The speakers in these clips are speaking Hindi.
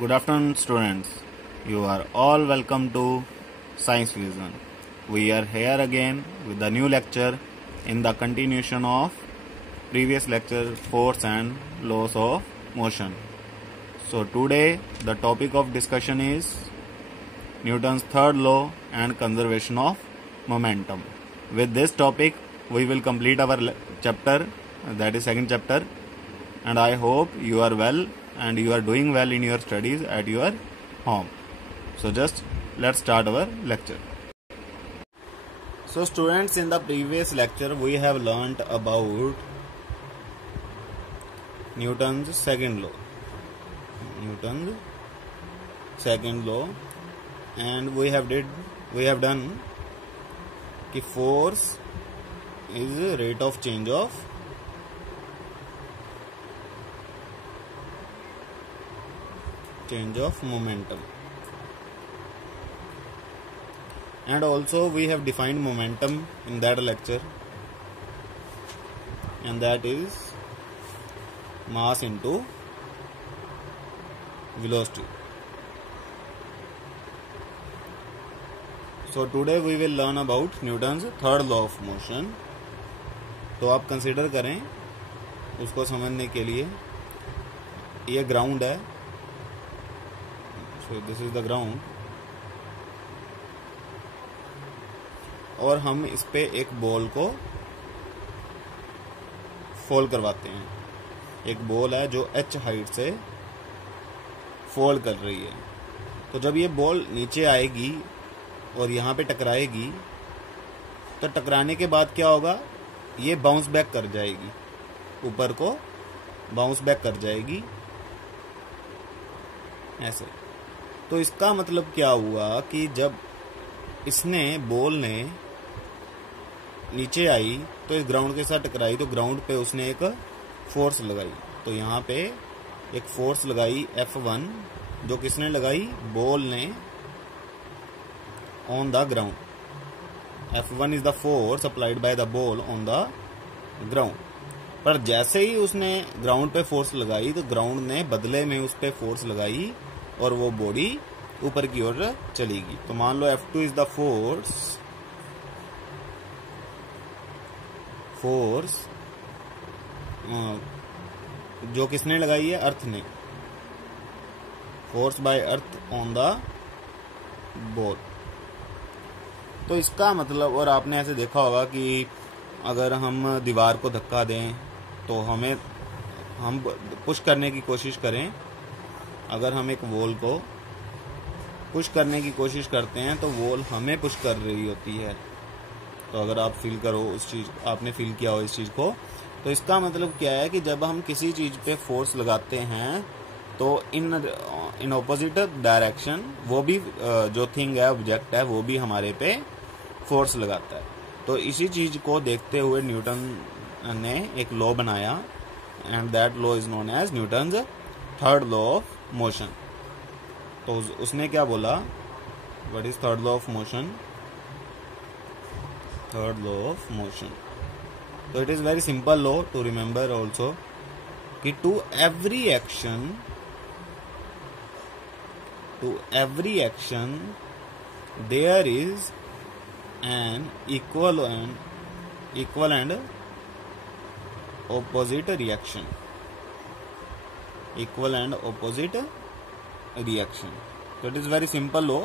Good afternoon, students. You are all welcome to Science Vision. We are here again with a new lecture in the continuation of previous lecture, Force and Laws of Motion. So today the topic of discussion is Newton's third law and conservation of momentum. With this topic we will complete our chapter, that is second chapter, and I hope you are well and you are doing well in your studies at your home. So just let's start our lecture. So students, in the previous lecture we have learnt about Newton's second law. And we have done कि force is rate of change of momentum, and also we have defined momentum in that lecture, and that is mass into velocity. So today we will learn about Newton's third law of motion. तो आप कंसीडर करें उसको समझने के लिए, ये ग्राउंड है. So this is the ground, और हम इस पे एक बॉल को फॉल करवाते हैं. एक बॉल है जो h हाइट से फॉल कर रही है. तो जब ये बॉल नीचे आएगी और यहाँ पे टकराएगी, तो टकराने के बाद क्या होगा, ये बाउंस बैक कर जाएगी, ऊपर को बाउंस बैक कर जाएगी ऐसे. तो इसका मतलब क्या हुआ कि जब बॉल ने नीचे आई तो इस ग्राउंड के साथ टकराई, तो ग्राउंड पे उसने एक फोर्स लगाई. तो यहाँ पे एक फोर्स लगाई F1, जो किसने लगाई, बॉल ने on the ground. F1 is the force applied by the ball on the ground. पर जैसे ही उसने ग्राउंड पे फोर्स लगाई तो ग्राउंड ने बदले में उस पे फोर्स लगाई और वो बॉडी ऊपर की ओर चलेगी. तो मान लो F2 इज द फोर्स जो किसने लगाई है, अर्थ ने. Force by earth on the ball. तो इसका मतलब, और आपने ऐसे देखा होगा कि अगर हम दीवार को धक्का दें तो हम पुश करने की कोशिश करें, अगर हम एक वॉल को पुश करने की कोशिश करते हैं तो वॉल हमें पुश कर रही होती है. तो अगर आप फील करो उस चीज, आपने फील किया हो इस चीज को, तो इसका मतलब क्या है कि जब हम किसी चीज पे फोर्स लगाते हैं तो इन ऑपोजिट डायरेक्शन वो भी जो थिंग है, ऑब्जेक्ट है, वो भी हमारे पे फोर्स लगाता है. तो इसी चीज को देखते हुए न्यूटन ने एक लॉ बनाया, and that law is known as Newton's third law of motion. तो उसने क्या बोला, what is third law of motion? Third law of motion. तो it is very simple law to remember also, कि to every action there is an equal and opposite reaction. तो it is very simple law.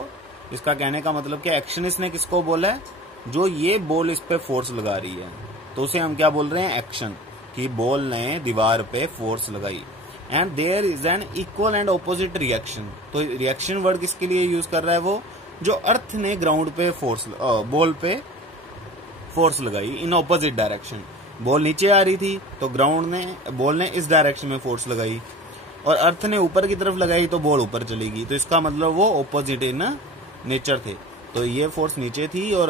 इसका कहने का मतलब क्या, एक्शन इसने किसको बोला है, जो ये बॉल इस पे फोर्स लगा रही है, तो उसे हम क्या बोल रहे हैं, एक्शन. कि बॉल ने दीवार पे फोर्स लगाई, and there is an equal and opposite reaction. तो रिएक्शन वर्ड किसके लिए यूज कर रहा है, वो जो अर्थ ने ग्राउंड पे बॉल पे फोर्स लगाई इन ऑपोजिट डायरेक्शन. बॉल नीचे आ रही थी तो बॉल ने इस डायरेक्शन में फोर्स लगाई, और अर्थ ने ऊपर की तरफ लगाई तो बॉल ऊपर चलेगी. तो इसका मतलब वो ऑपोजिट इन नेचर थे. तो ये फोर्स नीचे थी और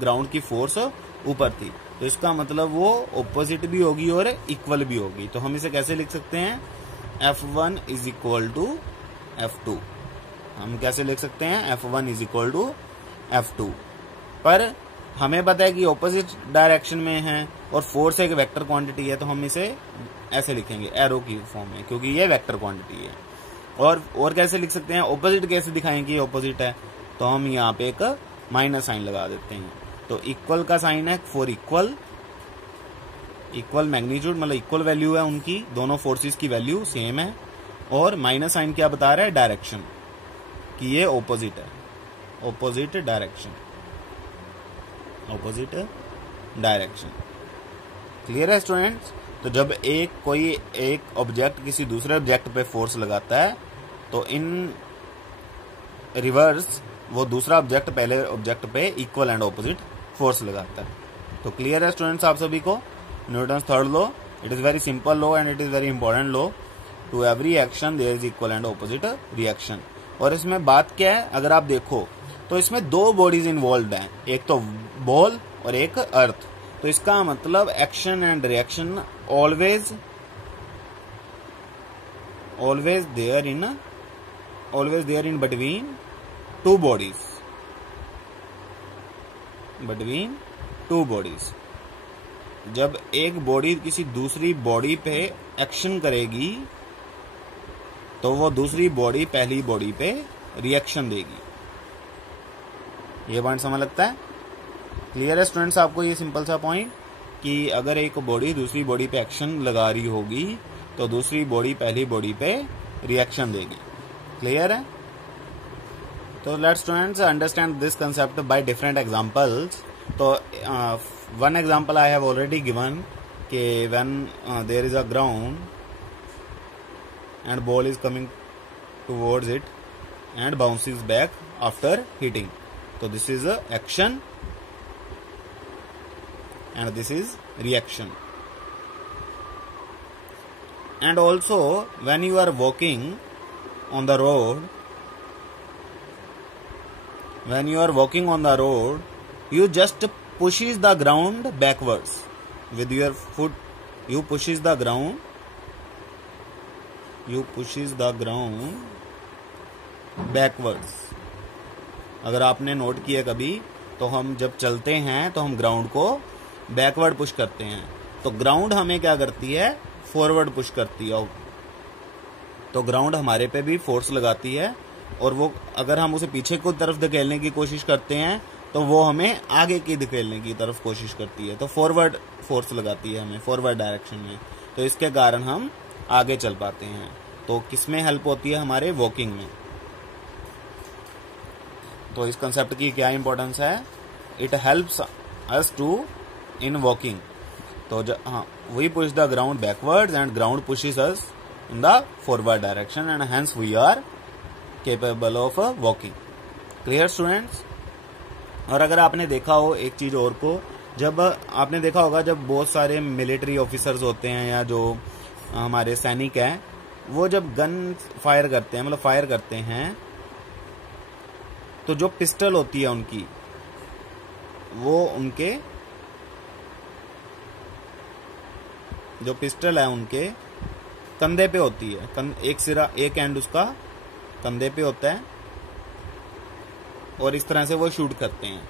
ग्राउंड की फोर्स ऊपर थी. तो इसका मतलब वो ऑपोजिट भी होगी और इक्वल भी होगी. तो हम इसे कैसे लिख सकते हैं, F1 is equal to F2. हम कैसे लिख सकते हैं, F1 is equal to F2. पर हमें पता है कि ऑपोजिट डायरेक्शन में है और फोर्स एक वेक्टर क्वांटिटी है, तो हम इसे ऐसे लिखेंगे एरो की फॉर्म में, क्योंकि ये वेक्टर क्वांटिटी है. और कैसे लिख सकते हैं, ऑपोजिट कैसे दिखाएंगे ऑपोजिट है, तो हम यहाँ पे एक माइनस साइन लगा देते हैं। तो इक्वल का साइन है फॉर इक्वल मैग्नीट्यूड, मतलब इक्वल वैल्यू है उनकी, दोनों फोर्सेस की वैल्यू सेम है। और माइनस साइन क्या बता रहा है, डायरेक्शन, कि ये ऑपोजिट है, ऑपोजिट डायरेक्शन। क्लियर है स्टूडेंट्स। तो जब कोई एक ऑब्जेक्ट किसी दूसरे ऑब्जेक्ट पे फोर्स लगाता है तो इन रिवर्स वो दूसरा ऑब्जेक्ट पहले ऑब्जेक्ट पे इक्वल एंड ऑपोजिट फोर्स लगाता है। तो क्लियर है स्टूडेंट्स आप सभी को। Newton's third law, it is very simple law and it is very important law. To every action there is equal and opposite reaction. और इसमें बात क्या है, अगर आप देखो तो इसमें दो बॉडीज इन्वॉल्व हैं, एक तो बॉल और एक अर्थ। तो इसका मतलब action and reaction always there in between two bodies. जब एक बॉडी किसी दूसरी बॉडी पे एक्शन करेगी तो वो दूसरी बॉडी पहली बॉडी पे रिएक्शन देगी। ये पॉइंट समझ लगता है। क्लियर है स्टूडेंट्स आपको ये सिंपल सा पॉइंट, कि अगर एक बॉडी दूसरी बॉडी पे एक्शन लगा रही होगी तो दूसरी बॉडी पहली बॉडी पे रिएक्शन देगी। क्लियर है। तो let's students understand this concept by different examples. तो one example I have already given, कि when there is a ground and ball is coming towards it and bounces back after hitting. So this is a action and this is reaction. And also when you are walking on the road, you just pushes the ground backwards with your foot. You pushes the ground backwards. अगर आपने नोट किया कभी, तो हम जब चलते हैं तो हम ग्राउंड को बैकवर्ड पुश करते हैं, तो ग्राउंड हमें क्या करती है, फॉरवर्ड पुश करती है। तो ग्राउंड हमारे पे भी फोर्स लगाती है, और वो अगर हम उसे पीछे की तरफ धकेलने की कोशिश करते हैं तो वो हमें आगे की धकेलने की तरफ कोशिश करती है। तो फॉरवर्ड फोर्स लगाती है हमें, फॉरवर्ड डायरेक्शन में। तो इसके कारण हम आगे चल पाते हैं। तो किसमें हेल्प होती है, हमारे वॉकिंग में। तो इस कंसेप्ट की क्या इंपॉर्टेंस है, it helps us to in walking. तो we push the ground backwards and ground pushes us in the forward direction and hence we are capable of walking. Clear students. और अगर आपने देखा हो एक चीज और को, जब आपने देखा होगा जब बहुत सारे मिलिट्री ऑफिसर्स होते हैं या जो हमारे सैनिक हैं, वो जब गन फायर करते हैं, मतलब फायर करते हैं, तो जो पिस्टल होती है उनकी, वो उनके जो पिस्टल है उनके कंधे पे होती है। एक सिरा, एक एंड उसका कंधे पे होता है और इस तरह से वो शूट करते हैं।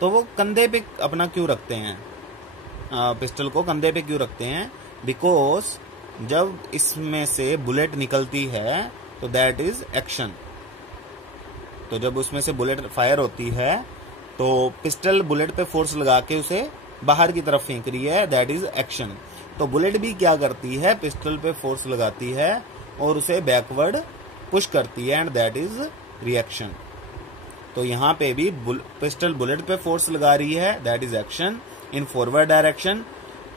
तो वो कंधे पे अपना क्यों रखते हैं, पिस्टल को कंधे पे क्यों रखते हैं, बिकॉज जब इसमें से बुलेट निकलती है तो दैट इज एक्शन। तो जब उसमें से बुलेट फायर होती है तो पिस्टल बुलेट पे फोर्स लगा के उसे बाहर की तरफ फेंक रही है, दैट इज एक्शन। तो बुलेट भी क्या करती है, पिस्टल पे फोर्स लगाती है और उसे बैकवर्ड पुश करती है एंड दैट इज रिएक्शन। तो यहाँ पे भी पिस्टल बुलेट पे फोर्स लगा रही है, that is action in forward direction.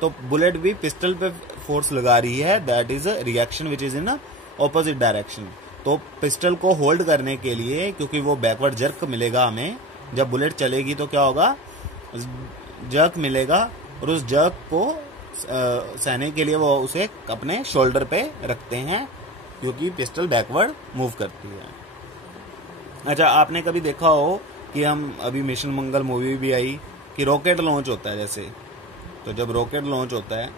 तो बुलेट भी पिस्टल पे फोर्स लगा रही है, that is reaction which is in opposite direction. तो पिस्टल को होल्ड करने के लिए, क्योंकि वो बैकवर्ड जर्क मिलेगा हमें, जब बुलेट चलेगी तो क्या होगा, जर्क मिलेगा, और उस जर्क को सहने के लिए वो उसे अपने शोल्डर पे रखते हैं, क्योंकि पिस्टल बैकवर्ड मूव करती है। अच्छा, आपने कभी देखा हो कि हम अभी मिशन मंगल मूवी भी आई कि रॉकेट लॉन्च होता है जैसे, तो जब रॉकेट लॉन्च होता है,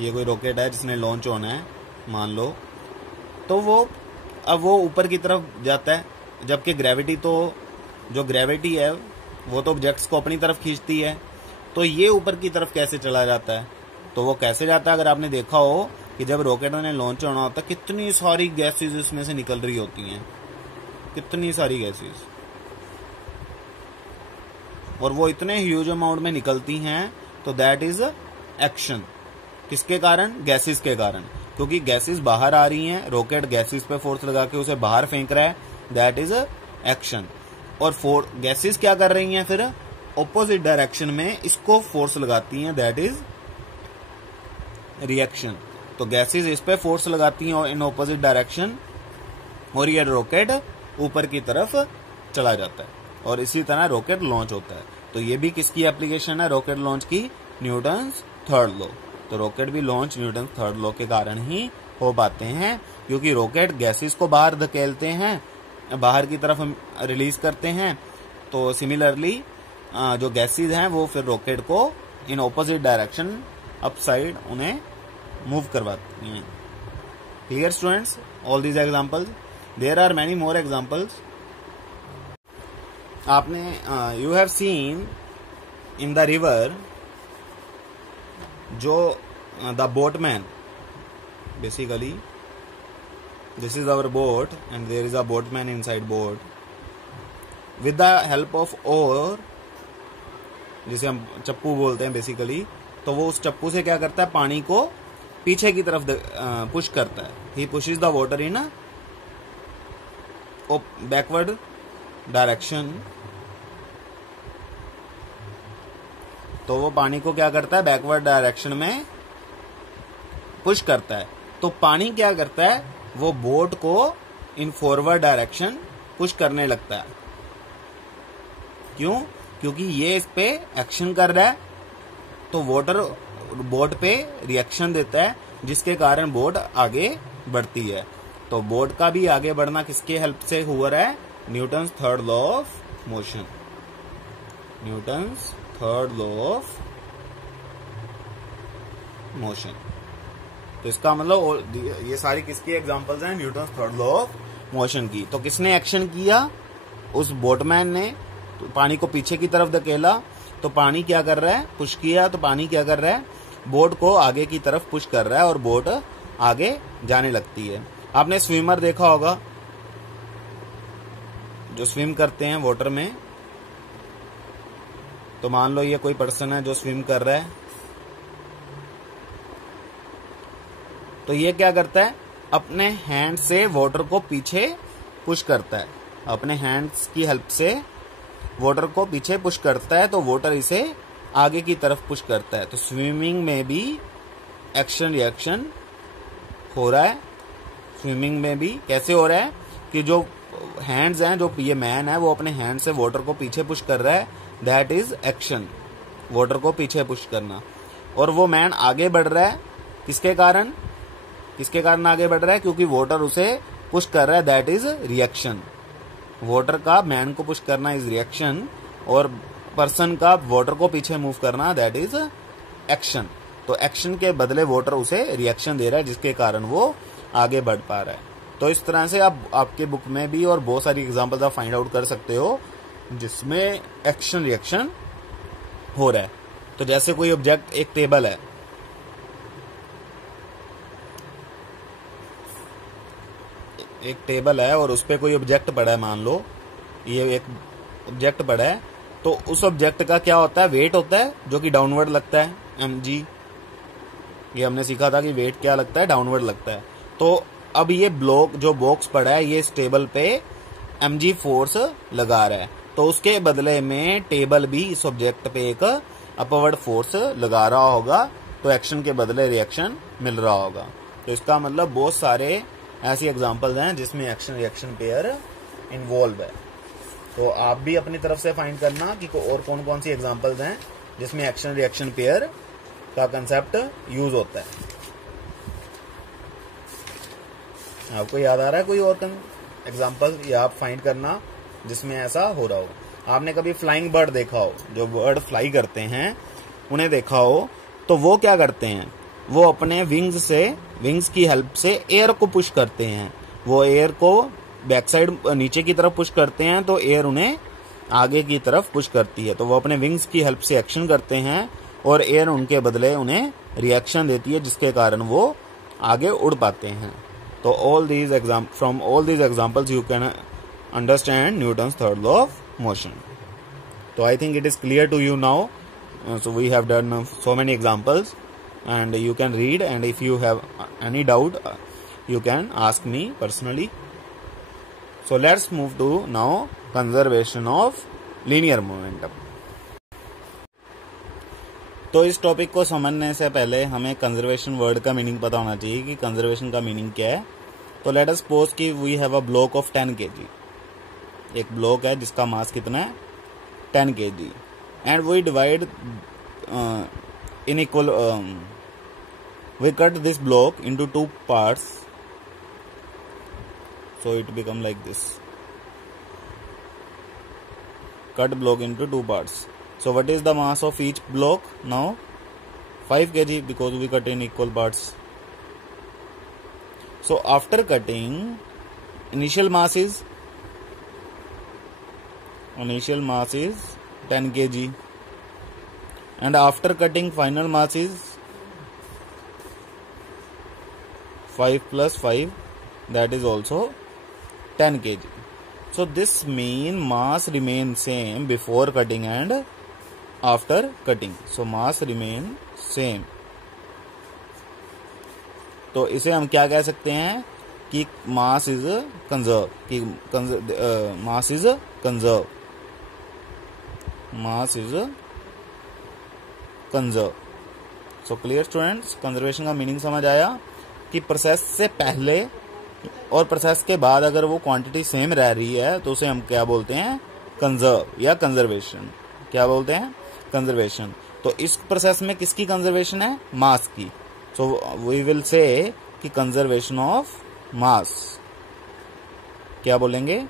ये कोई रॉकेट है जिसने लॉन्च होना है मान लो, तो वो अब वो ऊपर की तरफ जाता है, जबकि ग्रेविटी, तो जो ग्रेविटी है वो तो ऑब्जेक्ट्स को अपनी तरफ खींचती है। तो ये ऊपर की तरफ कैसे चला जाता है, तो वो कैसे जाता है, अगर आपने देखा हो कि जब रॉकेट ने लॉन्च होना होता है कितनी सारी गैसेस इसमें से निकल रही होती हैं, कितनी सारी गैसेस, और वो इतने ह्यूज अमाउंट में निकलती हैं, तो दैट इज एक्शन। किसके कारण? गैसेस के कारण, क्योंकि गैसेस बाहर आ रही हैं, रॉकेट गैसेस पे फोर्स लगा के उसे बाहर फेंक रहा है, दैट इज एक्शन। और गैसेस क्या कर रही हैं फिर? ऑपोजिट डायरेक्शन में इसको फोर्स लगाती हैं, दैट इज रिएक्शन। तो गैसेस इस पे फोर्स लगाती हैं इन ऑपोजिट डायरेक्शन, और ये रॉकेट ऊपर की तरफ चला जाता है, और इसी तरह रॉकेट लॉन्च होता है। तो ये भी किसकी एप्लीकेशन है रॉकेट लॉन्च की? Newton's third law. तो रॉकेट भी लॉन्च न्यूटन थर्ड लॉ के कारण ही हो पाते हैं, क्योंकि रॉकेट गैसेस को बाहर धकेलते हैं, बाहर की तरफ रिलीज करते हैं। तो सिमिलरली जो गैसेस हैं वो फिर रॉकेट को इन ऑपोजिट डायरेक्शन अपसाइड उन्हें मूव करवाती हैं। Clear students? All these examples, there are many more examples. आपने you have seen in the river जो the boatman, basically this is our boat and there is a boatman inside boat, with the help of oar, जिसे हम चप्पू बोलते हैं बेसिकली, तो वो उस चप्पू से क्या करता है? पानी को पीछे की तरफ पुश करता है। He pushes the water in backward direction. तो वो पानी को क्या करता है? बैकवर्ड डायरेक्शन में पुश करता है। तो पानी क्या करता है? वो बोट को इन फॉरवर्ड डायरेक्शन पुश करने लगता है। क्यों? क्योंकि ये इस पे एक्शन कर रहा है, तो वाटर बोट पे रिएक्शन देता है, जिसके कारण बोट आगे बढ़ती है। तो बोट का भी आगे बढ़ना किसके हेल्प से हुआ है? Newton's third law of motion. Newton's third law of motion. तो इसका मतलब ये सारी किसकी एग्जांपल्स हैं? Newton's third law of motion की। तो किसने एक्शन किया? उस बोटमैन ने तो पानी को पीछे की तरफ धकेला, तो पानी क्या कर रहा है? पुश किया, तो पानी क्या कर रहा है? बोट को आगे की तरफ पुश कर रहा है, और बोट आगे जाने लगती है। आपने स्विमर देखा होगा जो स्विम करते हैं वाटर में। तो मान लो ये कोई पर्सन है जो स्विम कर रहा है, तो ये क्या करता है? अपने हैंड से वाटर को पीछे पुश करता है, अपने हैंड्स की हेल्प से वाटर को पीछे पुश करता है, तो वाटर इसे आगे की तरफ पुश करता है। तो स्विमिंग में भी एक्शन रिएक्शन हो रहा है। स्विमिंग में भी कैसे हो रहा है कि जो हैंड्स हैं, जो ये मैन है, वो अपने हैंड से वाटर को पीछे पुश कर रहा है, दैट इज एक्शन, वाटर को पीछे पुश करना। और वो मैन आगे बढ़ रहा है, किसके कारण? किसके कारण आगे बढ़ रहा है? क्योंकि वाटर उसे पुश कर रहा है, दैट इज रिएक्शन। वाटर का मैन को पुश करना इज रिएक्शन, और पर्सन का वाटर को पीछे मूव करना दैट इज एक्शन। तो एक्शन के बदले वाटर उसे रिएक्शन दे रहा है, जिसके कारण वो आगे बढ़ पा रहा है। तो इस तरह से आप आपके बुक में भी और बहुत सारी एग्जांपल्स आप फाइंड आउट कर सकते हो जिसमें एक्शन रिएक्शन हो रहा है। तो जैसे कोई ऑब्जेक्ट, एक टेबल है, एक टेबल है और उस पे कोई ऑब्जेक्ट पड़ा है, मान लो ये एक ऑब्जेक्ट पड़ा है, तो उस ऑब्जेक्ट का क्या होता है? वेट होता है, जो कि डाउनवर्ड लगता है, mg। ये हमने सीखा था कि वेट क्या लगता है? डाउनवर्ड लगता है। तो अब ये ब्लॉक, जो बॉक्स पड़ा है, ये इस टेबल पे mg फोर्स लगा रहा है, तो उसके बदले में टेबल भी इस ऑब्जेक्ट पे एक अपवर्ड फोर्स लगा रहा होगा, तो एक्शन के बदले रिएक्शन मिल रहा होगा। तो इसका मतलब बहुत सारे ऐसी एग्जांपल्स हैं जिसमें एक्शन रिएक्शन पेयर इन्वॉल्व है। तो आप भी अपनी तरफ से फाइंड करना कि और कौन कौन सी एग्जांपल्स हैं जिसमें एक्शन रिएक्शन पेयर का कंसेप्ट यूज होता है। आपको याद आ रहा है कोई और एग्जांपल, या आप फाइंड करना जिसमें ऐसा हो रहा हो। आपने कभी फ्लाइंग बर्ड देखा हो, जो बर्ड फ्लाई करते हैं उन्हें देखा हो, तो वो क्या करते हैं? वो अपने विंग्स की हेल्प से एयर को पुश करते हैं। वो एयर को बैक साइड नीचे की तरफ पुश करते हैं, तो एयर उन्हें आगे की तरफ पुश करती है। तो वो अपने विंग्स की हेल्प से एक्शन करते हैं, और एयर उनके बदले उन्हें रिएक्शन देती है, जिसके कारण वो आगे उड़ पाते हैं। तो from all these examples you can understand Newton's third law of motion. तो I think it is clear to you now. So we have done so many examples and you can read, and if you have any doubt you can ask me personally. So let's move to now conservation of linear momentum. तो इस टॉपिक को समझने से पहले हमें कंजर्वेशन वर्ड का मीनिंग पता होना चाहिए कि कंजर्वेशन का मीनिंग क्या है. तो लेट अस सपोज कि we have a block of 10 kg. एक ब्लॉक है जिसका मास कितना है 10 kg, and we divide in equal we cut this block into 2 parts, so it become like this. Cut block into 2 parts. So what is the mass of each block now? 5 kg, because we cut in equal parts. So after cutting, initial mass is 10 kg, and after cutting final mass is 5 plus 5, that is also 10 kg. So this mean mass remain same before cutting and after cutting. So mass remain same. तो इसे हम क्या कह सकते हैं कि mass is conserve, कि mass is conserve. Mass is conserve. So clear students, conservation का मीनिंग समझ आया कि प्रोसेस से पहले और प्रोसेस के बाद अगर वो क्वांटिटी सेम रह रही है तो उसे हम क्या बोलते हैं, कंजर्व या कंजर्वेशन. क्या बोलते हैं, कंजर्वेशन. तो इस प्रोसेस में किसकी कंजर्वेशन है, मास की. सो वी विल से कि कंजर्वेशन ऑफ मास. क्या बोलेंगे,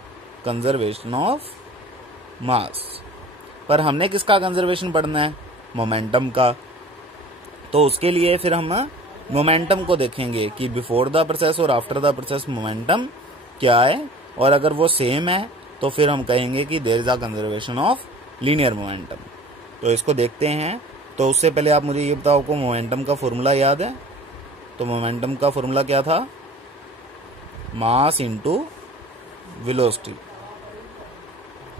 कंजर्वेशन ऑफ मास. पर हमने किसका कंजर्वेशन पढ़ना है, मोमेंटम का. तो उसके लिए फिर हम मोमेंटम को देखेंगे कि बिफोर द प्रोसेस और आफ्टर द प्रोसेस मोमेंटम क्या है, और अगर वो सेम है तो फिर हम कहेंगे कि there is a conservation of linear momentum. तो इसको देखते हैं. तो उससे पहले आप मुझे ये बताओ को मोमेंटम का फॉर्मूला याद है. तो मोमेंटम का फॉर्मूला क्या था, mass into velocity.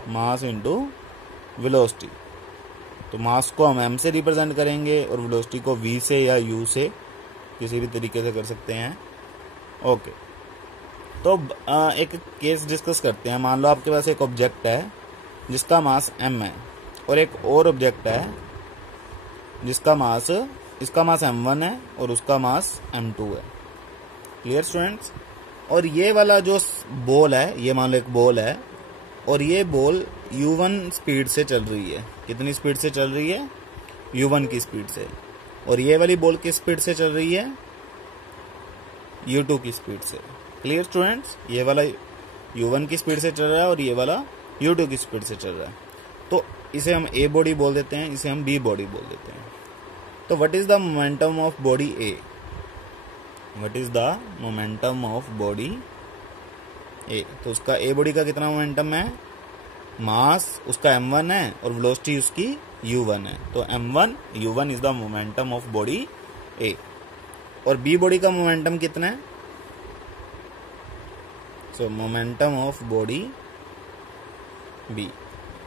Mass into velocity. तो मास को हम m से रिप्रेजेंट करेंगे और वेलोसिटी को v से या u से, किसी भी तरीके से कर सकते हैं. ओके. तो एक केस डिस्कस करते हैं. मान लो आपके पास एक ऑब्जेक्ट है जिसका मास m है, और एक और ऑब्जेक्ट है जिसका मास, इसका मास m1 है और उसका मास m2 है. Clear students. और ये वाला जो बॉल है, ये मान लो एक बॉल है और ये बॉल u1 स्पीड से चल रही है. कितनी स्पीड से चल रही है, u1 की स्पीड से. और ये वाली बॉल किस स्पीड से चल रही है, u2 की स्पीड से. Clear students. ये वाला u1 की स्पीड से चल रहा है और ये वाला u2 की स्पीड से चल रहा है. तो इसे हम a बॉडी बोल देते हैं, इसे हम b बॉडी बोल देते हैं. तो what is the momentum of body a? What is the momentum of body a? तो उसका a बॉडी का कितना मोमेंटम है, मास उसका m1 है और वेलोसिटी उसकी u1 है. तो m1 u1 is the momentum of body a. और b बॉडी का मोमेंटम कितना है, सो मोमेंटम ऑफ बॉडी b.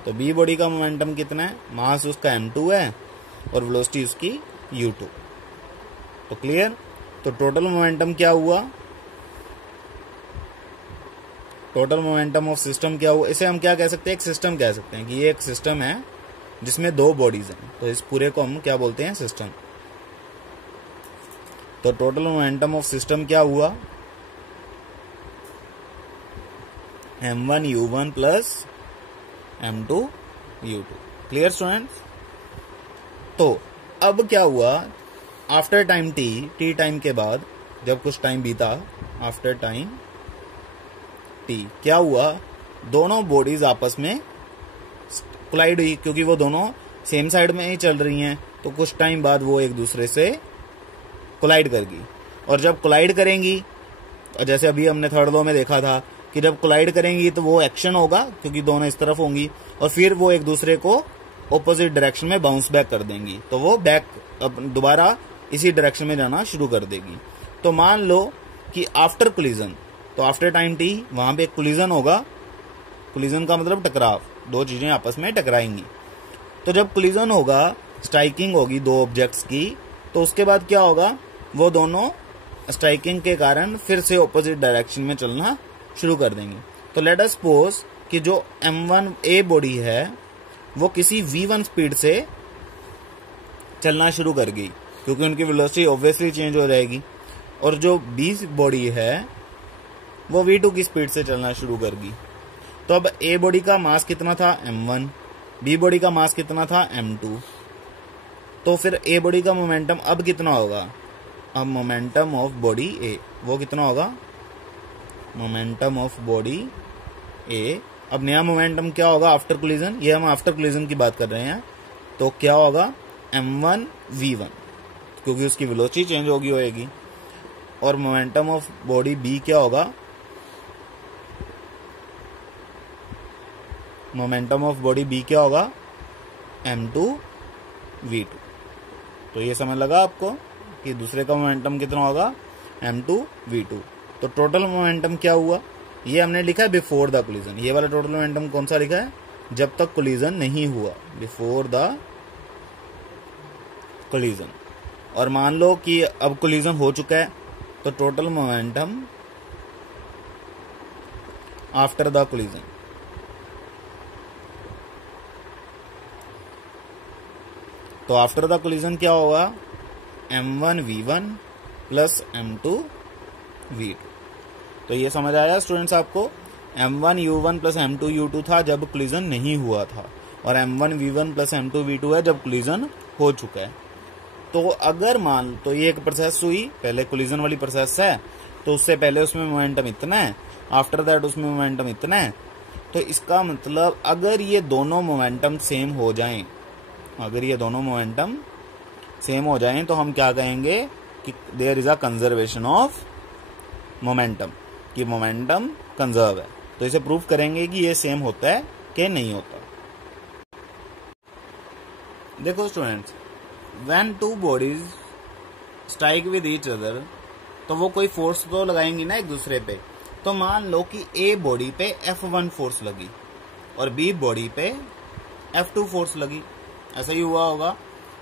तो b बॉडी का मोमेंटम कितना है, मास उसका m2 है और वेलोसिटी उसकी u2. तो क्लियर. तो टोटल मोमेंटम क्या हुआ, टोटल मोमेंटम ऑफ सिस्टम क्या हुआ. इसे हम क्या कह सकते हैं, एक सिस्टम कह सकते हैं कि ये एक सिस्टम है जिसमें 2 बॉडीज हैं. तो इस पूरे को हम क्या बोलते हैं, सिस्टम. तो टोटल मोमेंटम ऑफ सिस्टम क्या हुआ, m1 u1 plus m2 u2. Clear students. तो अब क्या हुआ, आफ्टर टाइम t टाइम के बाद, जब कुछ टाइम बीता, आफ्टर टाइम t क्या हुआ, दोनों बॉडीज आपस में कोलाइड हुई, क्योंकि वो दोनों सेम साइड में ही चल रही हैं. तो कुछ टाइम बाद वो एक दूसरे से कोलाइड करेगी. और जब कोलाइड करेंगी, जैसे अभी हमने थर्ड लॉ में देखा था कि जब कोलाइड करेंगी तो वो एक्शन होगा क्योंकि दोनों इस तरफ होंगी, और फिर वो एक दूसरे को ऑपोजिट डायरेक्शन में बाउंस बैक कर देंगी. तो वो बैक अब दोबारा इसी डायरेक्शन में जाना शुरू कर देगी. तो मान लो कि आफ्टर कोलिजन, तो आफ्टर टाइम टी वहां पे एक कोलिजन होगा। कोलिजन का मतलब टकराव, दो चीजें आपस में टकराएंगी। तो जब कोलिजन होगा, स्ट्राइकिंग होगी दो ऑब्जेक्ट्स की, तो उसके बाद क्या होगा, वो दोनों स्ट्राइकिंग के कारण फिर से ऑपोजिट डायरेक्शन में चलना शुरू कर देंगे। तो लेट अस सपोज कि जो M1 A बॉडी है वो किसी V1 स्पीड से चलना शुरू कर गई, क्योंकि उनकी वेलोसिटी ऑब्वियसली चेंज हो जाएगी। और जो B बॉडी है वो V2 की स्पीड से चलना शुरू कर गई। तो अब A बॉडी का मास कितना था, M1, B बॉडी का मास कितना था, M2। तो फिर A बॉडी का मोमेंटम अब कितना होगा, अब मोमेंटम ऑफ बॉडी A वो कितना होगा, मोमेंटम ऑफ बॉडी A। अब नया मोमेंटम क्या होगा आफ्टर कोलिजन, ये हम आफ्टर कोलिजन की बात कर रहे हैं। तो क्या होगा, M1 V1, क्योंकि उसकी वेलोसिटी चेंज होगी होएगी। और मोमेंटम ऑफ बॉडी B क्या होगा, मोमेंटम ऑफ बॉडी B क्या होगा, M2 V2। तो ये समझ लगा आपको कि दूसरे का मोमेंटम कितना होगा, M2 V2। तो टोटल मोमेंटम क्या हुआ, ये हमने लिखा है बिफोर द कोलिजन। ये वाला टोटल मोमेंटम कौन सा लिखा है, जब तक कोलिजन नहीं हुआ, बिफोर द कोलिजन। और मान लो कि अब कोलिजन हो चुका है, तो total momentum after the collision. तो आफ्टर द कोलिजन क्या होगा, M1 V1 plus M2 V2। तो ये समझ आया स्टूडेंट्स आपको, M1 U1 plus M2 U2 था जब कोलिजन नहीं हुआ था, और M1 V1 plus M2 V2 है जब कोलिजन हो चुका है। तो अगर मान, तो ये एक प्रोसेस हुई, पहले कोलिजन वाली प्रोसेस है, तो उससे पहले उसमें मोमेंटम इतना है, आफ्टर दैट उसमें मोमेंटम इतना है। तो इसका मतलब अगर ये दोनों मोमेंटम सेम हो जाएं, अगर ये दोनों मोमेंटम सेम हो जाएं, तो हम क्या कहेंगे कि there is a conservation of momentum, कि मोमेंटम कंजर्व है। तो इसे प्रूव करेंगे कि ये सेम होता है कि नहीं होता। देखो students, when two bodies strike with each other, तो वो कोई फोर्स तो लगाएंगी ना एक दूसरे पे। तो मान लो कि A बॉडी पे F1 फोर्स लगी और B बॉडी पे F2 फोर्स लगी। ऐसा ही हुआ होगा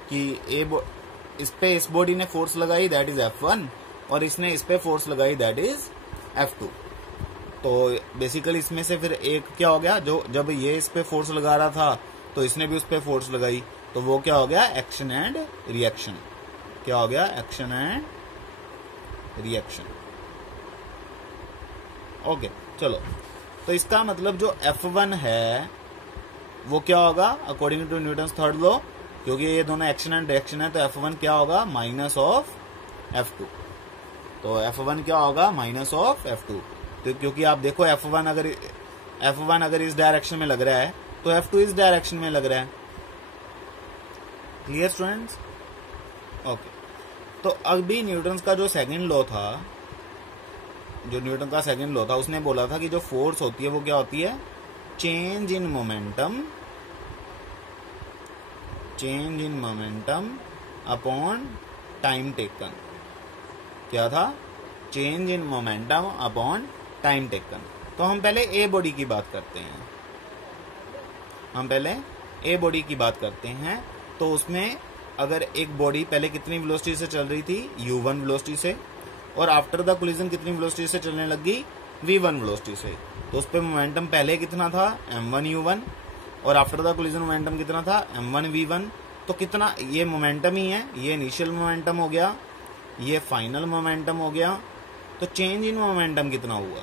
कि इस बॉडी ने फोर्स लगाई, दैट इज F1, और इसने इस पे फोर्स लगाई, दैट इज F2। तो बेसिकली इसमें से फिर एक क्या हो गया, जो जब ये इस पे फोर्स लगा रहा था तो इसने भी उस पे फोर्स लगाई, तो वो क्या हो गया, एक्शन एंड रिएक्शन। क्या हो गया, एक्शन एंड रिएक्शन। ओके चलो, तो इसका मतलब जो F1 है वो क्या होगा, according to Newton's third law, क्योंकि ये दोनों एक्शन एंड रिएक्शन है, तो F1 क्या होगा, माइनस ऑफ F2। तो F1 क्या होगा, माइनस ऑफ F2। तो क्योंकि आप देखो F1 अगर इस डायरेक्शन में लग रहा है, तो F2 इस डायरेक्शन में लग रहा है। Clear students? ओके, तो अभी न्यूटन का जो सेकंड लॉ था, जो न्यूटन का सेकंड लॉ था, उसने बोला था कि जो फोर्स होती है वो क्या होती है, change in momentum upon time taken. क्या था, change in momentum upon time taken. तो हम पहले A बॉडी की बात करते हैं। तो उसमें अगर एक बॉडी पहले कितनी वेलोसिटी से चल रही थी, U1 वेलोसिटी से, और आफ्टर द कोलिजन कितनी वेलोसिटी से चलने लगी, V1 वेलोसिटी से। तो उस पे मोमेंटम पहले कितना था, M1 U1, और आफ्टर द कोलिजन मोमेंटम कितना था, M1 V1। तो कितना, ये मोमेंटम ही है, ये इनिशियल मोमेंटम हो गया, ये फाइनल मोमेंटम हो गया। तो चेंज इन मोमेंटम कितना हुआ,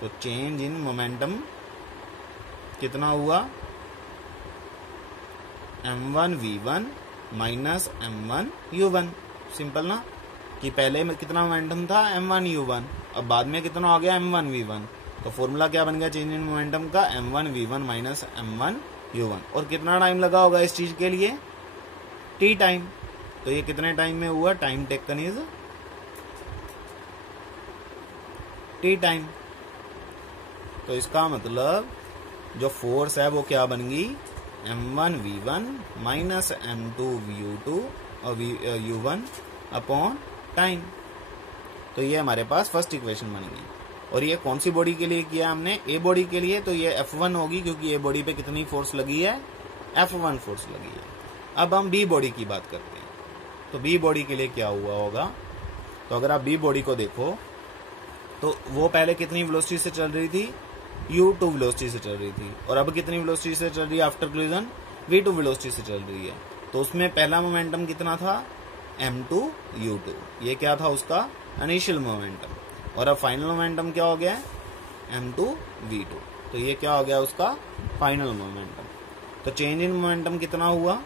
तो चेंज इन मोमेंटम कितना हुआ, M1 V1 minus M1 U1। Simple ना, कि पहले में कितना मोमेंटम था, M1 U1, अब बाद में कितना हो गया, M1 V1। तो फॉर्मूला क्या बन गया चेंज इन मोमेंटम का, M1 V1 minus M1 U1। और कितना टाइम लगा होगा इस चीज के लिए, T टाइम। तो ये कितने टाइम में हुआ, time taken is T time. तो इसका मतलब जो फोर्स है वो क्या बन गई, M1 V1 minus M2 U2 और U1 अपॉन टाइम। तो ये हमारे पास फर्स्ट इक्वेशन बन गई। और ये कौन सी बॉडी के लिए किया हमने, ए बॉडी के लिए, तो ये F1 होगी क्योंकि ए बॉडी पे कितनी फोर्स लगी है, F1 फोर्स लगी है। अब हम बी बॉडी की बात करते हैं, तो बी बॉडी के लिए क्या हुआ होगा। तो अगर आप बी बॉडी को देखो तो वो पहले कितनी वेलोसिटी से चल रही थी, u2 वेलोसिटी से चल रही थी, और अब कितनी वेलोसिटी से चल रही है आफ्टर कोलिजन, v2 वेलोसिटी से चल रही है। तो उसमें पहला मोमेंटम कितना था, m2u2, ये क्या था उसका इनिशियल मोमेंटम। और अब फाइनल मोमेंटम क्या हो गया, m2v2, तो ये क्या हो गया उसका फाइनल मोमेंटम। तो चेंज इन मोमेंटम कितना हुआ,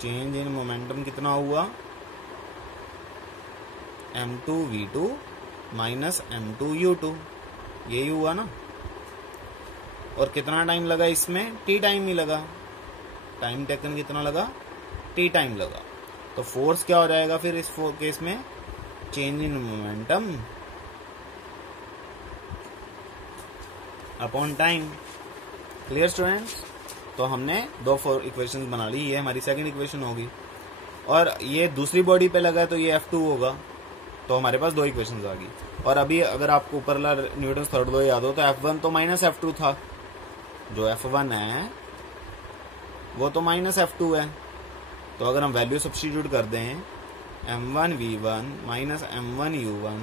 चेंज इन मोमेंटम कितना हुआ, m2v2 माइनस m2u2, यही हुआ ना। और कितना टाइम लगा इसमें, t टाइम ही लगा, टाइम टेकन कितना लगा, t टाइम लगा। तो फोर्स क्या हो जाएगा फिर इस केस में, change in momentum upon time. Clear students. तो हमने दो इक्वेशंस बना ली, ये हमारी सेकंड इक्वेशन होगी। और ये दूसरी बॉडी पे लगा है तो ये F2 होगा, तो हमारे पास दो इक्वेशंस आ गई। और अभी अगर आपको ऊपर न्यूटन थर्ड लॉ याद हो तो F1 तो माइनस F2 था, जो F1 है वो तो माइनस F2 है। तो अगर हम वैल्यू सब्स्टिट्यूट कर दें, m1v1 minus m1u1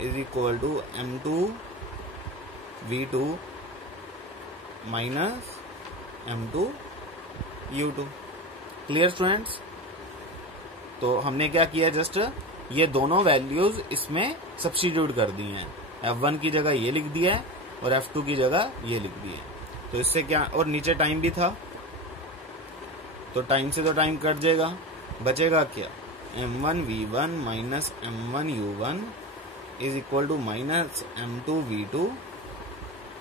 is equal to m2v2 minus m2u2। Clear students. तो हमने क्या किया, जस्ट ये दोनों वैल्यूज इसमें सब्स्टिट्यूट कर दी हैं, F1 की जगह ये लिख दिया है और F2 की जगह ये लिख दिया है। तो इससे क्या, और नीचे टाइम भी था, तो टाइम से तो टाइम कट जाएगा, बचेगा क्या, m1v1 minus m1u1 is equal to minus m2v2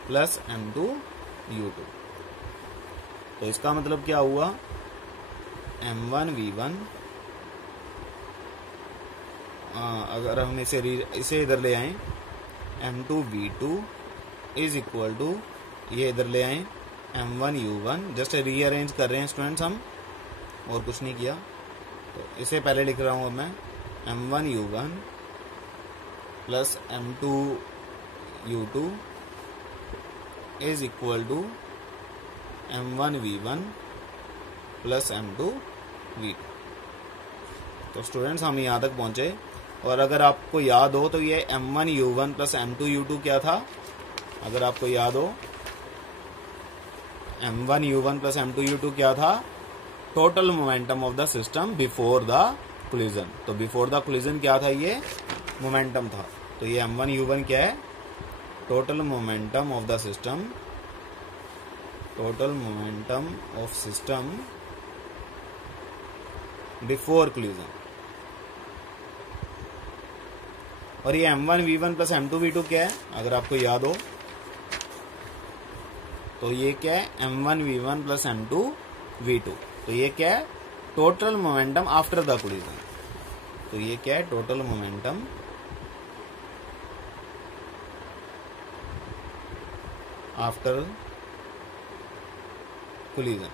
plus m2u2। तो इसका मतलब क्या हुआ, m1v1 अगर हम इसे इधर ले आए, m2v2 इज इक्वल टू, ये इधर ले आए m1u1, जस्ट रीअरेंज कर रहे हैं स्टूडेंट्स हम, और कुछ नहीं किया। तो इसे पहले लिख रहा हूं मैं, m1u1 plus m2u2 is equal to m1v1 plus m2v2। तो स्टूडेंट्स हम यहाँ तक पहुंचे। और अगर आपको याद हो तो ये m1u1 प्लस m2u2 क्या था, अगर आपको याद हो m1u1 प्लस m2u2 क्या था, total momentum of the system before the collision. तो बिफोर द कोलिजन क्या था, ये मोमेंटम था। तो ये m1u1 क्या है, total momentum of the system, total momentum of system before collision. और ये m1v1 प्लस m2v2 क्या है, अगर आपको याद हो तो ये क्या है, m1v1 प्लस m2v2। तो ये क्या है, total momentum after the collision. तो ये क्या है, टोटल मोमेंटम आफ्टर कोलिजन।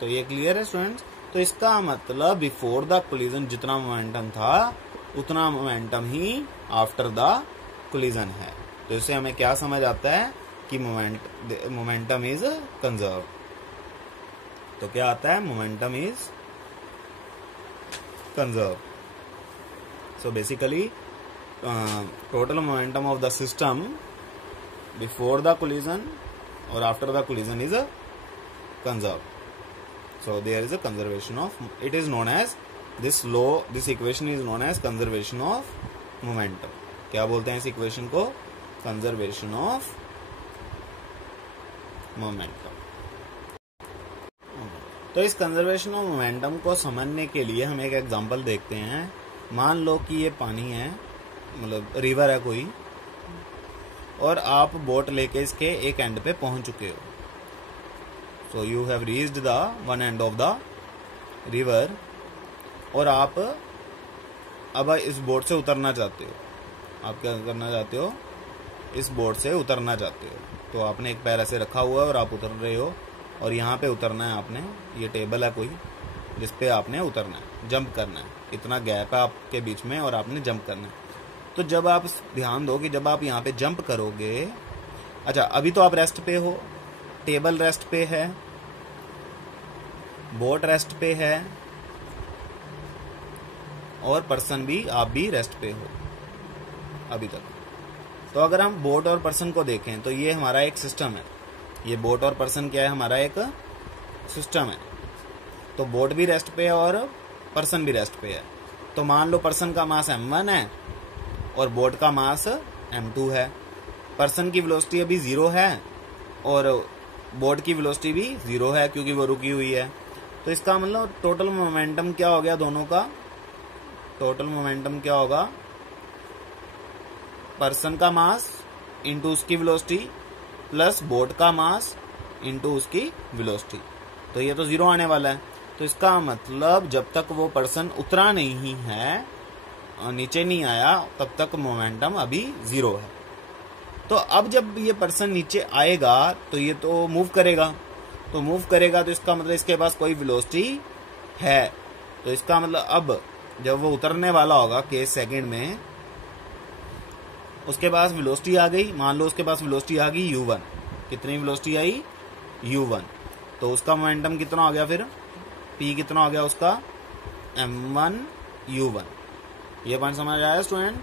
तो ये क्लियर है स्टूडेंट्स। तो इसका मतलब बिफोर द कोलिजन जितना मोमेंटम था उतना momentum he after the collision है। तो इससे हमें क्या समझ आता है कि मोमेंटम इज कंजर्व। तो क्या आता है, momentum is conserve. So basically total momentum of the system before the collision और after the collision is conserve. So there is a conservation of, it is known as, this equation is known as conservation of momentum। क्या बोलते हैं इस इक्वेशन को, conservation of momentum। तो इस conservation of momentum को समझने के लिए हम एक एग्जांपल देखते हैं। मान लो कि ये पानी है, मतलब रिवर है कोई, और आप बोट लेके इसके एक एंड पे पहुंच चुके हो। So you have reached the one end of the river, और आप अब इस बोट से उतरना चाहते हो। आप क्या करना चाहते हो, इस बोट से उतरना चाहते हो। तो आपने एक पैर ऐसे रखा हुआ है और आप उतर रहे हो, और यहाँ पे उतरना है आपने, ये टेबल है कोई, जिसपे आपने उतरना है, जंप करना है। इतना गैप है आपके बीच में और आपने जंप करना है। तो जब आप ध्यान दो कि जब आप यहाँ पे जंप करोगे, अच्छा अभी तो आप रेस्ट पे हो, टेबल रेस्ट पे है, बोट रेस्ट पे है और पर्सन भी, आप भी रेस्ट पे हो अभी तक। तो अगर हम बोट और पर्सन को देखें तो ये हमारा एक सिस्टम है। ये बोट और पर्सन क्या है, हमारा एक सिस्टम है। तो बोट भी रेस्ट पे है और पर्सन भी रेस्ट पे है। तो मान लो पर्सन का मास m1 है और बोट का मास m2 है। पर्सन की वेलोसिटी अभी 0 है और बोट की वेलोसिटी भी 0 है क्योंकि वो रुकी हुई है। तो इसका मतलब टोटल मोमेंटम क्या हो गया दोनों का? टोटल मोमेंटम क्या होगा? पर्सन का मास इंटू उसकी वेलोसिटी प्लस बोट का मास इंटू उसकी वेलोसिटी। तो ये तो 0 आने वाला है। तो इसका मतलब जब तक वो पर्सन उतरा नहीं है, नीचे नहीं आया, तब तक मोमेंटम अभी 0 है। तो अब जब ये पर्सन नीचे आएगा तो ये तो मूव करेगा। तो मूव करेगा तो इसका मतलब इसके पास कोई वेलोसिटी है। तो इसका मतलब अब जब वो उतरने वाला होगा केस सेकंड में, उसके पास वेलोसिटी आ गई। मान लो उसके पास वेलोसिटी आ गई u1। कितनी वेलोसिटी आई? u1। तो उसका मोमेंटम कितना हो गया फिर? p कितना हो गया उसका? m1 u1। ये पॉइंट समझ आया स्टूडेंट?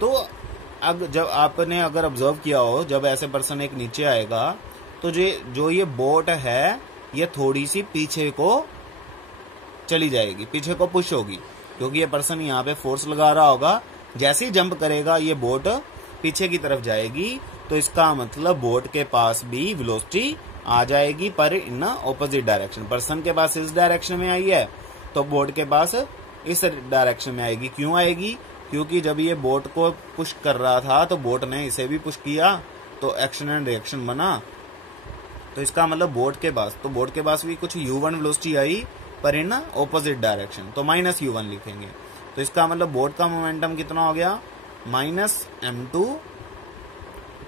तो अब जब आपने अगर ऑब्जर्व किया हो, जब ऐसे पर्सन एक नीचे आएगा तो जो ये बोट है ये थोड़ी सी पीछे को चली जाएगी, पीछे को पुश होगी, क्योंकि ये पर्सन यहाँ पे फोर्स लगा रहा होगा। जैसे ही जंप करेगा ये बोट पीछे की तरफ जाएगी। तो इसका मतलब बोट के पास भी वेलोसिटी आ जाएगी, पर इन ऑपोजिट डायरेक्शन। पर्सन के पास इस डायरेक्शन में आई है तो बोट के पास इस डायरेक्शन में आएगी। क्यों आएगी? क्योंकि जब ये बोट को पुश कर रहा था तो बोट ने इसे भी पुश किया, तो एक्शन एंड रिएक्शन बना। तो इसका मतलब बोट के पास भी कुछ u1 वेलोसिटी आई, पर इन ऑपोजिट डायरेक्शन, तो माइनस u1 लिखेंगे। तो इसका मतलब बोट का मोमेंटम कितना हो गया? Minus m2।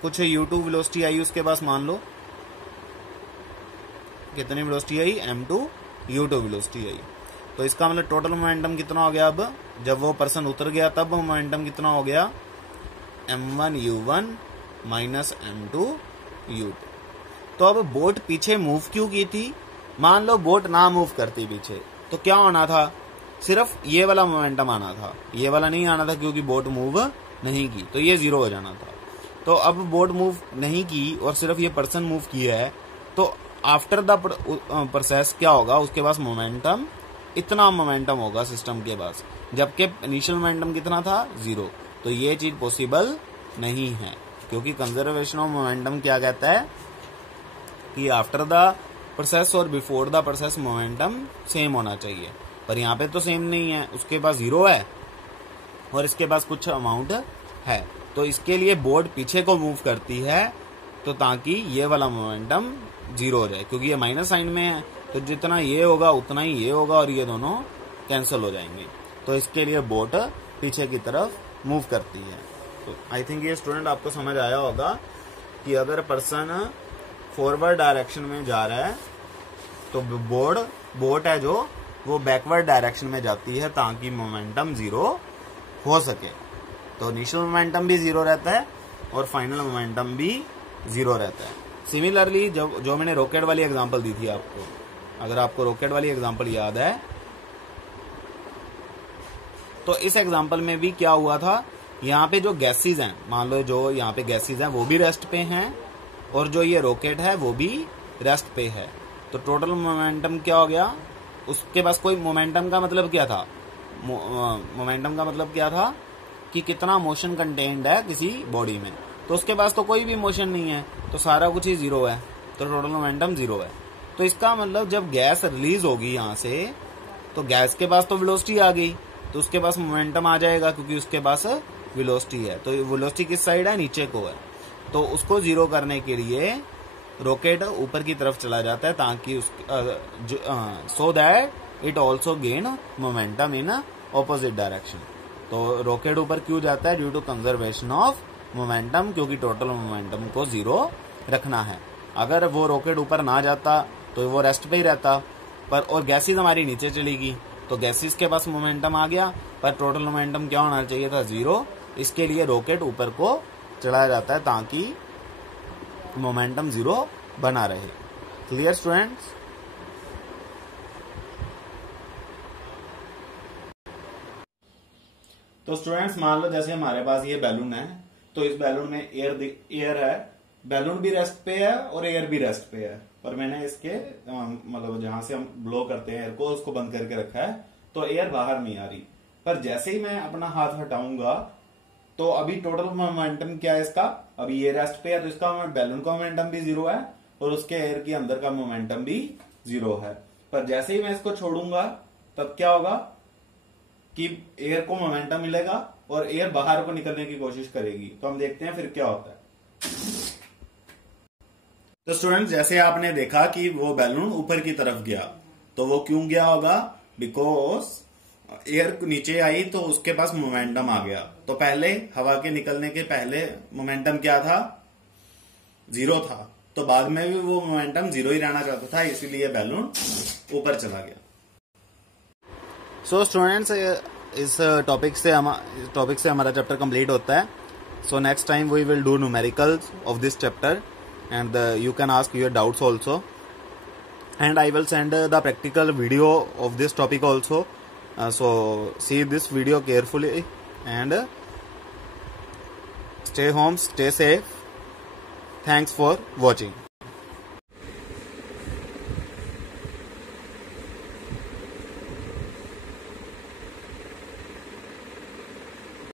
कुछ u2 वेलोसिटी आई उसके पास, मान लो कितनी वेलोसिटी आई? m2 u2 वेलोसिटी आई। तो इसका मतलब टोटल मोमेंटम कितना हो गया? अब जब वो पर्सन उतर गया तब मोमेंटम कितना हो गया? m1 u1 minus m2 u2। तो अब बोट पीछे मूव क्यों की थी? मान लो बोट ना मूव करती पीछे तो क्या होना था? सिर्फ ये वाला मोमेंटम आना था, ये वाला नहीं आना था, क्योंकि बोट मूव नहीं की तो ये 0 हो जाना था। तो अब बोट मूव नहीं की और सिर्फ ये पर्सन मूव किया है, तो आफ्टर द प्रोसेस क्या होगा? उसके पास मोमेंटम, इतना मोमेंटम होगा सिस्टम के पास, जबकि इनिशियल मोमेंटम कितना था? 0। तो ये चीज पॉसिबल नहीं है, क्योंकि कंजर्वेशन ऑफ मोमेंटम क्या कहता है कि आफ्टर द प्रोसेस और before the process momentum same होना चाहिए। पर यहाँ पे तो सेम नहीं है, उसके पास 0 है और इसके पास कुछ अमाउंट है। तो इसके लिए बोट पीछे को मूव करती है तो ताकि ये वाला मोमेंटम 0 हो जाए, क्योंकि ये माइनस साइन में है। तो जितना ये होगा उतना ही ये होगा और ये दोनों कैंसिल हो जाएंगे। तो इसके लिए बोट पीछे की तरफ मूव करती है। तो आई थिंक ये स्टूडेंट आपको समझ आया होगा कि अगर पर्सन फॉरवर्ड डायरेक्शन में जा रहा है तो बोट है जो वो बैकवर्ड डायरेक्शन में जाती है ताकि मोमेंटम 0 हो सके। तो इनिशियल मोमेंटम भी 0 रहता है और फाइनल मोमेंटम भी 0 रहता है। सिमिलरली जो मैंने रॉकेट वाली एग्जांपल दी थी आपको, अगर आपको रॉकेट वाली एग्जांपल याद है तो इस एग्जांपल में भी क्या हुआ था? यहाँ पे जो गैसेज हैं, मान लो जो यहाँ पे गैसेज हैं वो भी रेस्ट पे हैं और जो ये रॉकेट है वो भी रेस्ट पे है। तो टोटल मोमेंटम क्या हो गया? उसके पास कोई मोमेंटम का मतलब क्या था? मोमेंटम का मतलब क्या था कि कितना मोशन कंटेन्ड है किसी बॉडी में। तो उसके पास तो कोई भी मोशन नहीं है, तो सारा कुछ ही 0 है, तो टोटल मोमेंटम 0 है। तो इसका मतलब जब गैस रिलीज होगी यहाँ से तो गैस के पास तो वेलोसिटी आ गई, तो उसके पास मोमेंटम आ जाएगा क्योंकि उसके पास वेलोसिटी है। तो वेलोसिटी किस साइड है? नीचे को है। तो उसको 0 करने के लिए रॉकेट ऊपर की तरफ चला जाता है ताकि so that it also gain momentum in opposite direction. तो रॉकेट ऊपर क्यों जाता है? Due to conservation of momentum, क्योंकि टोटल मोमेंटम को 0 रखना है। अगर वो रॉकेट ऊपर ना जाता तो वो रेस्ट पे ही रहता, पर और गैसेस हमारी नीचे चली गई, तो गैसेस के पास मोमेंटम आ गया, पर टोटल मोमेंटम क्या होना चाहिए था, 0। इसके लिए रॉकेट ऊपर को चढ़ाया जाता है ताकि मोमेंटम 0 बना रहे। Clear students? तो स्टूडेंट्स मान लो जैसे हमारे पास ये बैलून है, तो इस बैलून में एयर है, बैलून भी रेस्ट पे है और एयर भी रेस्ट पे है, और मैंने इसके मतलब जहां से हम ब्लो करते हैं एयर को उसको बंद करके रखा है, तो एयर बाहर नहीं आ रही। पर जैसे ही मैं अपना हाथ हटाऊंगा तो अभी टोटल मोमेंटम क्या है इसका, अभी ये रेस्ट पे है तो इसका बैलून का मोमेंटम भी 0 है और उसके एयर के अंदर का मोमेंटम भी 0 है। पर जैसे ही मैं इसको छोड़ूंगा तब क्या होगा कि एयर को मोमेंटम मिलेगा और एयर बाहर को निकलने की कोशिश करेगी। तो हम देखते हैं फिर क्या होता है। तो स्टूडेंट्स जैसे आपने देखा कि वो बैलून ऊपर की तरफ गया, तो वो क्यों गया होगा, बिकॉज एयर नीचे आई तो उसके पास मोमेंटम आ गया। तो पहले हवा के निकलने के पहले मोमेंटम क्या था, 0 था, तो बाद में भी वो मोमेंटम 0 ही रहना चाहता था, इसीलिए बैलून ऊपर चला गया। सो स्टूडेंट्स इस टॉपिक से हमारा चैप्टर कंप्लीट होता है। So next time we will do numericals of this chapter and you can ask your doubts also, and I will send the practical video of this topic also, so see this video carefully and stay home, stay safe. Thanks for watching.